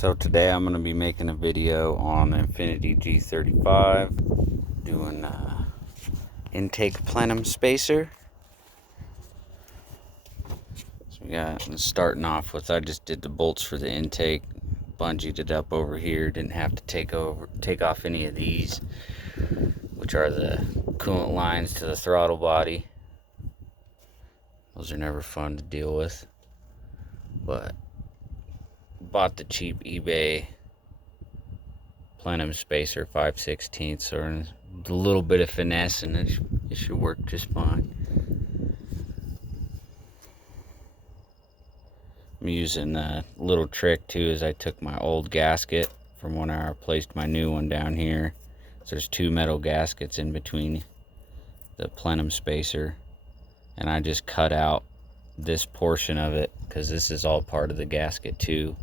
So today I'm going to be making a video on Infiniti G35, doing intake plenum spacer. So we got, starting off with, I just did the bolts for the intake, bungeed it up over here, didn't have to take off any of these, which are the coolant lines to the throttle body. Those are never fun to deal with, but bought the cheap eBay Plenum spacer 5/16, or a little bit of finesse, and it should work just fine. I'm using a little trick too, is I took my old gasket from when I replaced my new one down here. So there's two metal gaskets in between the plenum spacer, and I just cut out this portion of it because this is all part of the gasket too,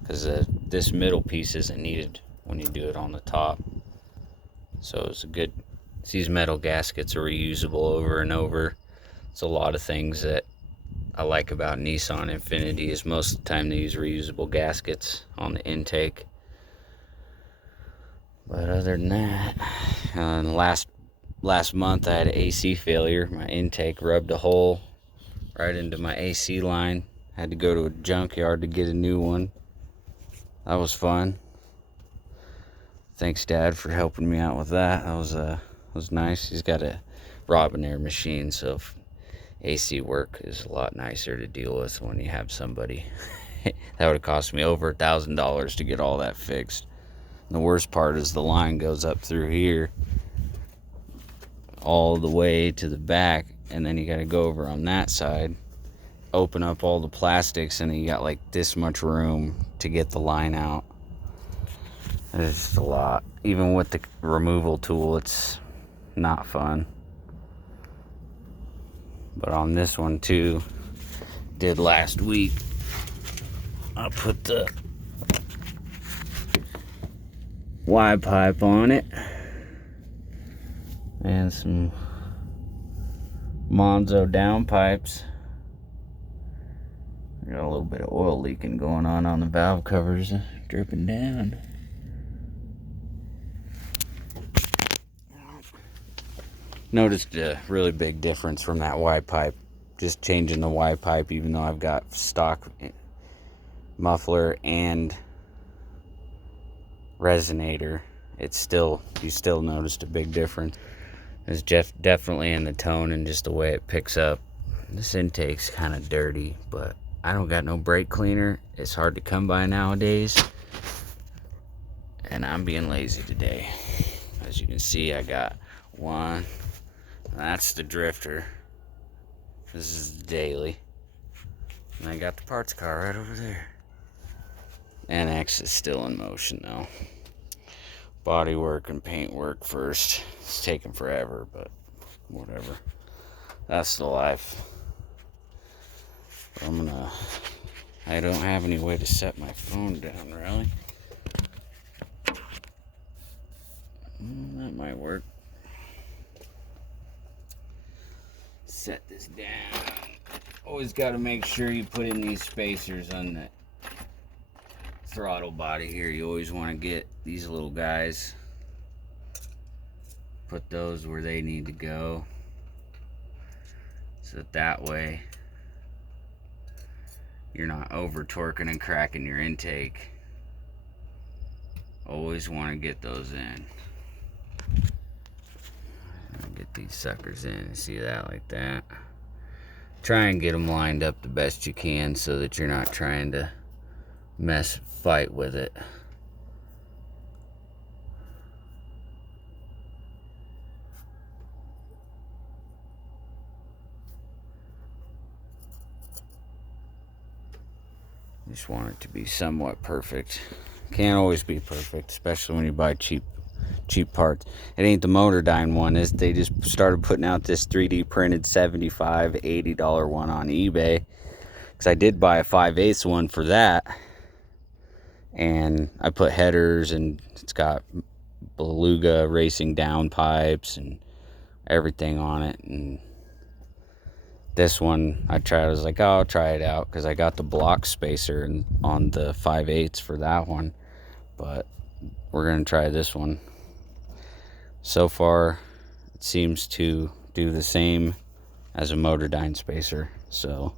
because this middle piece isn't needed when you do it on the top. So it's these metal gaskets are reusable over and over. It's a lot of things that I like about Nissan Infiniti, is most of the time they use reusable gaskets on the intake. But other than that, last month I had an AC failure. My intake rubbed a hole right into my AC line. Had to go to a junkyard to get a new one. That was fun. Thanks, Dad, for helping me out with that. That was nice. He's got a Robinair machine, so AC work is a lot nicer to deal with when you have somebody. That would have cost me over $1,000 to get all that fixed. And the worst part is the line goes up through here all the way to the back, and then you got to go over on that side, open up all the plastics, and then you got like this much room to get the line out. It's just a lot. Even with the removal tool, it's not fun. But on this one too, did last week, I put the Y pipe on it and some Monzo down pipes. Got a little bit of oil leaking going on the valve covers, dripping down. Noticed a really big difference from that Y pipe. Just changing the Y pipe, even though I've got stock muffler and resonator, you still noticed a big difference. It's definitely in the tone and just the way it picks up. This intake's kind of dirty, but I don't got no brake cleaner. It's hard to come by nowadays, and I'm being lazy today. As you can see, I got one. That's the drifter. This is the daily. And I got the parts car right over there. NX is still in motion though. Body work and paint work first. It's taking forever, but whatever. That's the life. I don't have any way to set my phone down, really. That might work. Set this down. Always got to make sure you put in these spacers on the throttle body here. You always want to get these little guys, put those where they need to go, so that way you're not over torquing and cracking your intake. Always want to get those in. Get these suckers in. See that? Like that. Try and get them lined up the best you can so that you're not trying to fight with it. Just want it to be somewhat perfect. Can't always be perfect, especially when you buy cheap parts. It ain't the Motordyne one. They just started putting out this 3D printed $75, $80 one on eBay, because I did buy a 5/8 one for that, and I put headers, and it's got Beluga racing down pipes and everything on it, and this one I tried. I was like, oh, I'll try it out because I got the BLOX spacer and on the 5/8 for that one. But we're gonna try this one. So far, it seems to do the same as a Motordyne spacer, so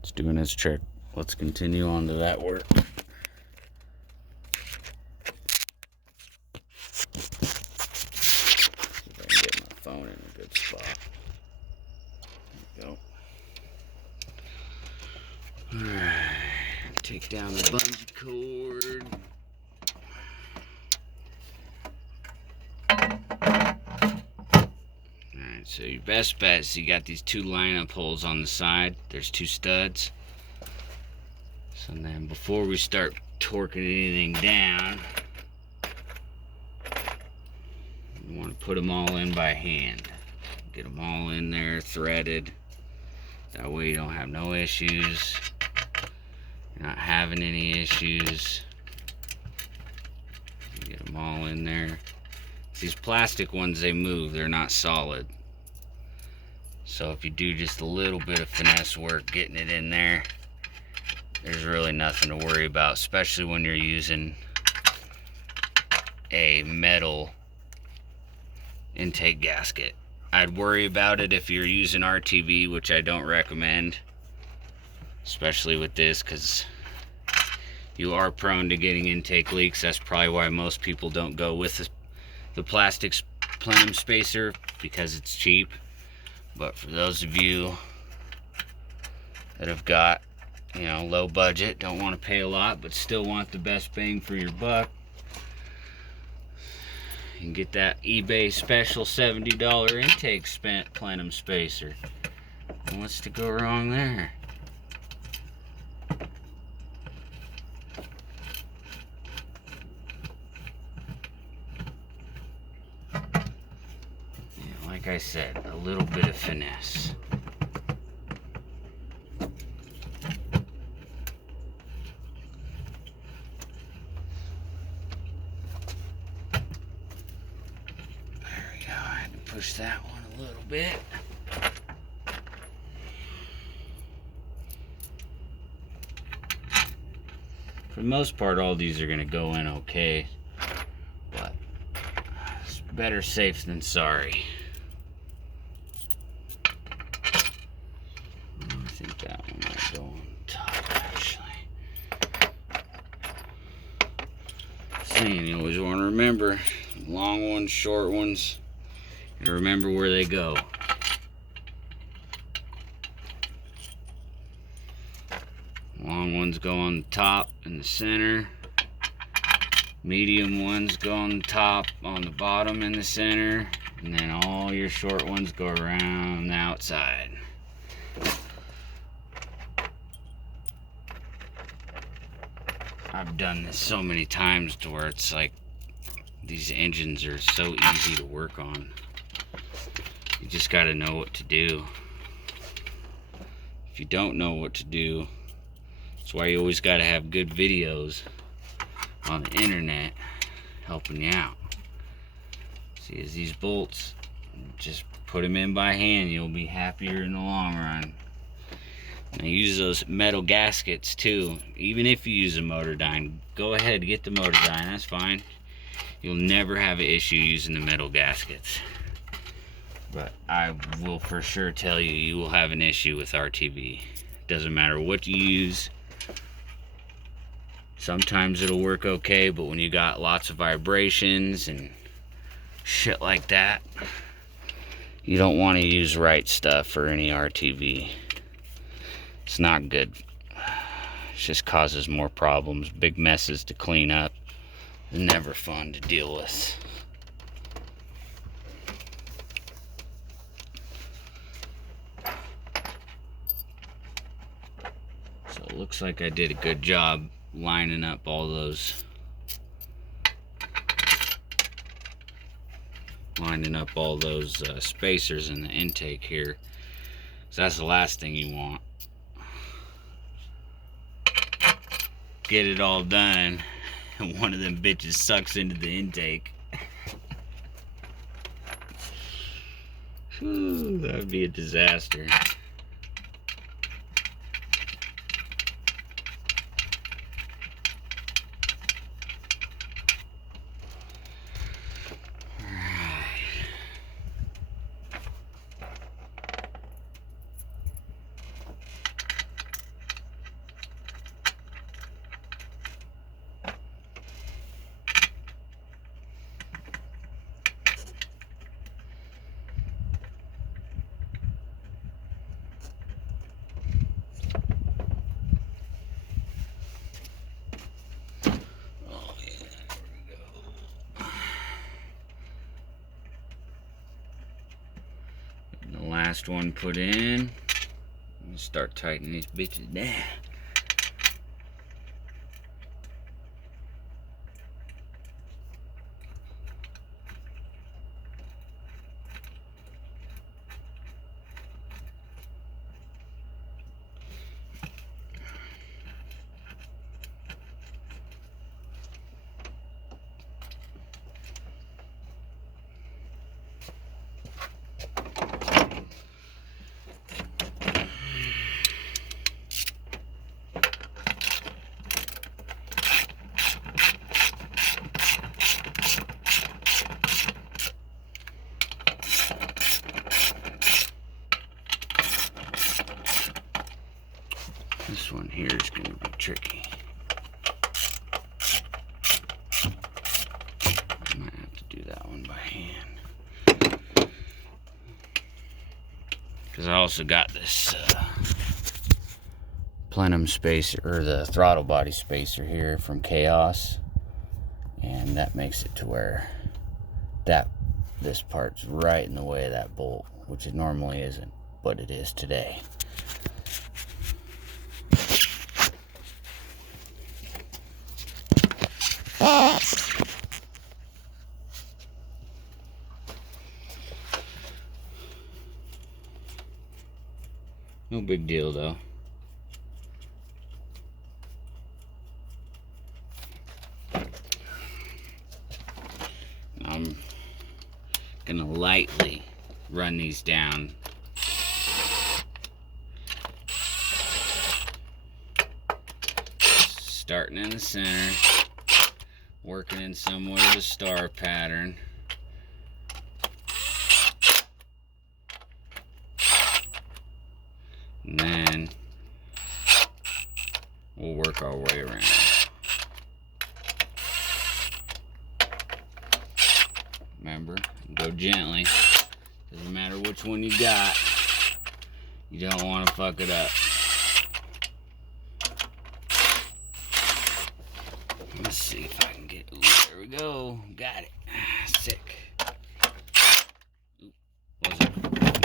it's doing its trick. Let's continue on to that work. See if I can get my phone in a good spot. There we go. Alright, take down the bungee cord. Alright, so your best bet is you got these 2 lineup holes on the side. There's 2 studs. So then before we start torquing anything down, you want to put them all in by hand. Get them all in there threaded. That way you don't have no issues. You're not having any issues. Get them all in there. These plastic ones, they move. They're not solid. So if you do just a little bit of finesse work getting it in there, there's really nothing to worry about, especially when you're using a metal intake gasket. I'd worry about it if you're using RTV, which I don't recommend, especially with this, because you are prone to getting intake leaks. That's probably why most people don't go with the plastic Plenum spacer, because it's cheap. But for those of you that have got, you know, low budget, don't want to pay a lot, but still want the best bang for your buck, you can get that eBay special $70 intake spent Plenum spacer. What's to go wrong there? Yeah, like I said, a little bit of finesse. Push that one a little bit. For the most part, all these are going to go in okay, but it's better safe than sorry. I think that one might go on top, actually. Saying you always want to remember, long ones, short ones, and remember where they go. Long ones go on the top in the center. Medium ones go on the top, on the bottom in the center. And then all your short ones go around the outside. I've done this so many times to where it's like these engines are so easy to work on. You just got to know what to do. If you don't know what to do, that's why you always got to have good videos on the internet helping you out. See, as these bolts, just put them in by hand, you'll be happier in the long run. Now use those metal gaskets too. Even if you use a Motordyne, go ahead, get the Motordyne, that's fine. You'll never have an issue using the metal gaskets. But I will for sure tell you, you will have an issue with RTV. Doesn't matter what you use. Sometimes it'll work okay, but when you got lots of vibrations and shit like that, you don't want to use right stuff for any RTV. It's not good. It just causes more problems, big messes to clean up. Never fun to deal with. So it looks like I did a good job lining up all those spacers in the intake here, so that's the last thing you want. Get it all done and one of them bitches sucks into the intake. Ooh, that would be a disaster. Last one put in. I'm gonna start tightening these bitches down. This one here is going to be tricky. I might have to do that one by hand. Because I also got this Plenum spacer, or the throttle body spacer here from Chaos. And that makes it to where this part's right in the way of that bolt, which it normally isn't, but it is today. No big deal though. I'm gonna lightly run these down. Starting in the center, working in somewhat of a star pattern. And then we'll work our way around. Remember, go gently. Doesn't matter which one you got. You don't want to fuck it up. Let's see if I can get. Ooh, there we go. Got it. Sick. Ooh,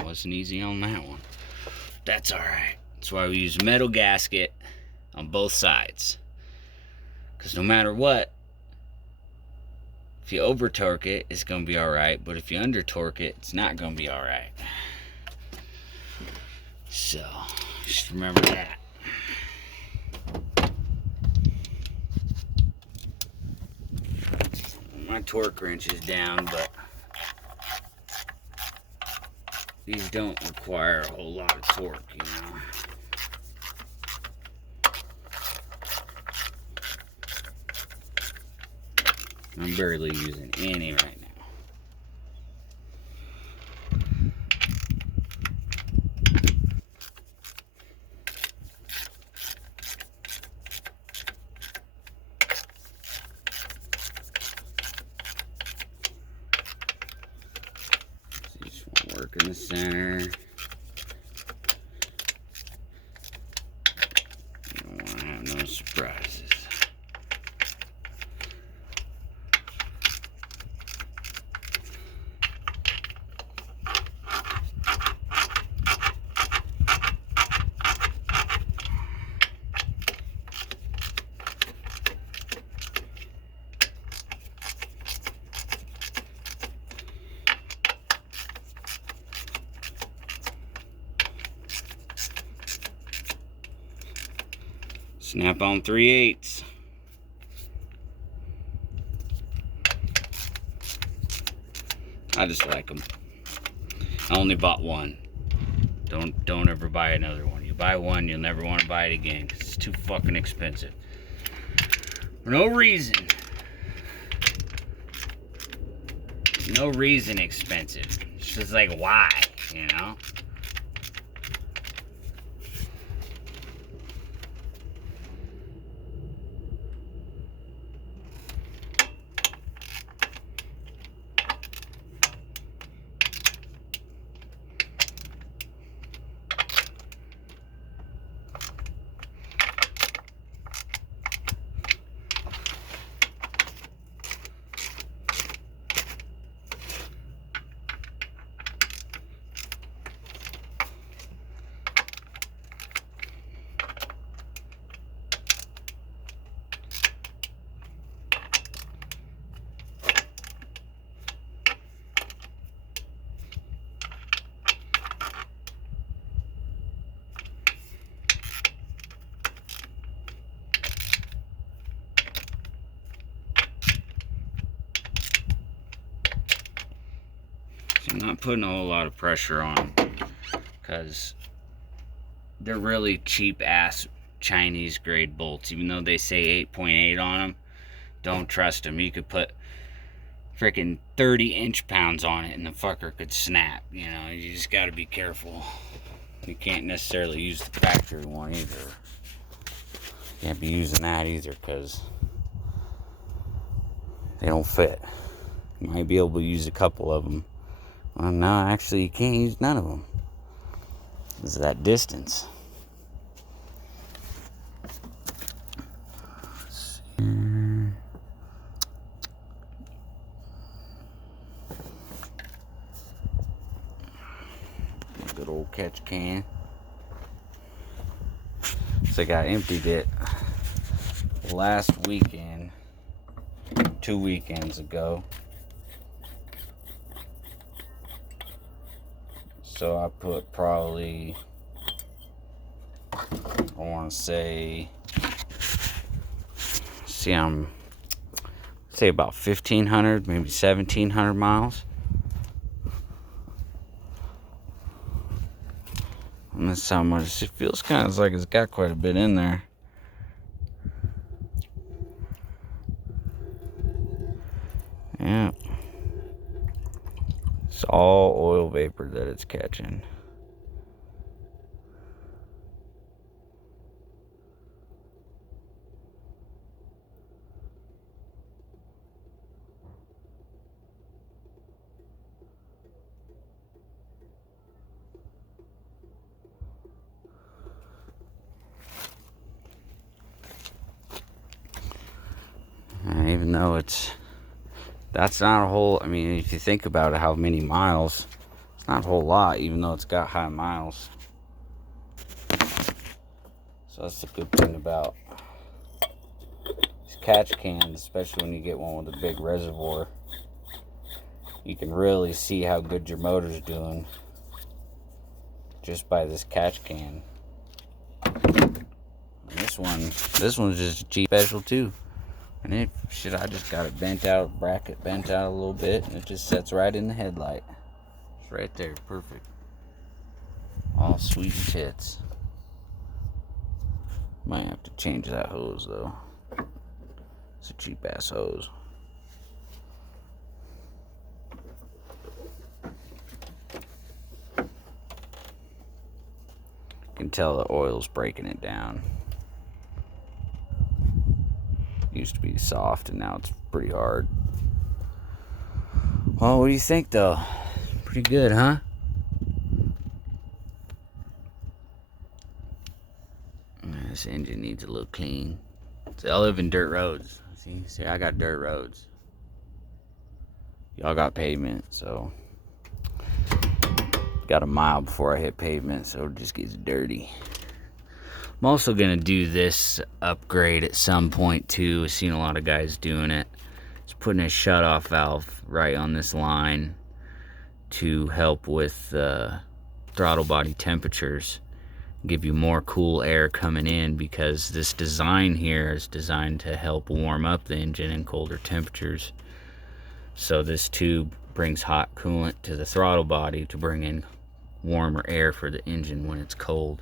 wasn't easy on that one. That's alright. That's why we use a metal gasket on both sides. Because no matter what, if you over torque it, it's going to be alright. But if you under torque it, it's not going to be alright. So, just remember that. My torque wrench is down, but these don't require a whole lot of torque, you know. I'm barely using any right now. So you just want to work in the center. You don't want to have no surprises. Snap on 3/8. I just like them. I only bought one. Don't ever buy another one. You buy one, you'll never want to buy it again because it's too fucking expensive. For no reason. No reason expensive. It's just like, why? You know? I'm not putting a whole lot of pressure on them because they're really cheap ass Chinese grade bolts. Even though they say 8.8 on them, don't trust them. You could put freaking 30 inch-pounds on it and the fucker could snap. You know, you just got to be careful. You can't necessarily use the factory one either. You can't be using that either because they don't fit. You might be able to use a couple of them. Well, no, actually, you can't use none of them. Because of that distance. Let's see. Good old catch can. So I emptied it last weekend, 2 weekends ago. So I put probably, I want to say about 1,500, maybe 1,700 miles. And that's how much it feels. Kind of like it's got quite a bit in there. Yeah. It's all oil vapor that it's catching. And even though that's not a whole, I mean, if you think about it, how many miles, it's not a whole lot, even though it's got high miles. So that's the good thing about these catch cans, especially when you get one with a big reservoir. You can really see how good your motor's doing just by this catch can. And this one's just a cheap special too. And I just got it bent out, bracket bent out a little bit, and it just sets right in the headlight. It's right there, perfect. All sweet as tits. Might have to change that hose though. It's a cheap ass hose. You can tell the oil's breaking it down. Used to be soft and now it's pretty hard. Well, what do you think though? Pretty good, huh? This engine needs a little clean. See, I live in dirt roads. See, I got dirt roads. Y'all got pavement, so got a mile before I hit pavement, so it just gets dirty. I'm also gonna do this upgrade at some point too. I've seen a lot of guys doing it. It's putting a shut-off valve right on this line to help with throttle body temperatures, give you more cool air coming in, because this design here is designed to help warm up the engine in colder temperatures. So this tube brings hot coolant to the throttle body to bring in warmer air for the engine when it's cold.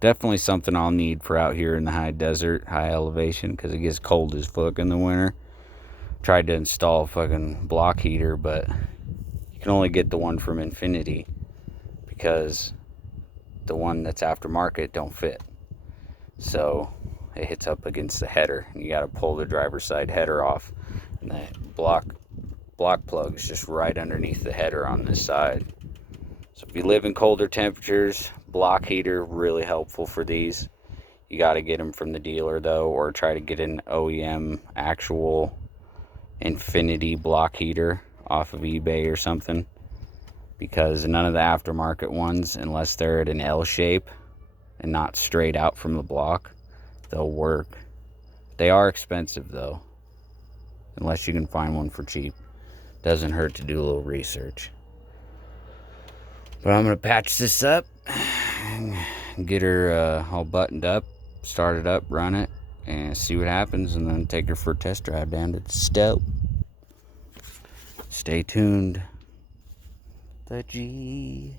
Definitely something I'll need for out here in the high desert, high elevation, because it gets cold as fuck in the winter. Tried to install a fucking block heater, but you can only get the one from Infiniti because the one that's aftermarket don't fit. So it hits up against the header, and you got to pull the driver's side header off, and the block plug is just right underneath the header on this side. So if you live in colder temperatures, block heater really helpful for these. You got to get them from the dealer though, or try to get an OEM actual Infiniti block heater off of eBay or something, because none of the aftermarket ones, unless they're at an L shape and not straight out from the block, they'll work. They are expensive though, unless you can find one for cheap. Doesn't hurt to do a little research. But I'm gonna patch this up, get her all buttoned up, start it up, run it, and see what happens, and then take her for a test drive down to the stope. Stay tuned. The G35.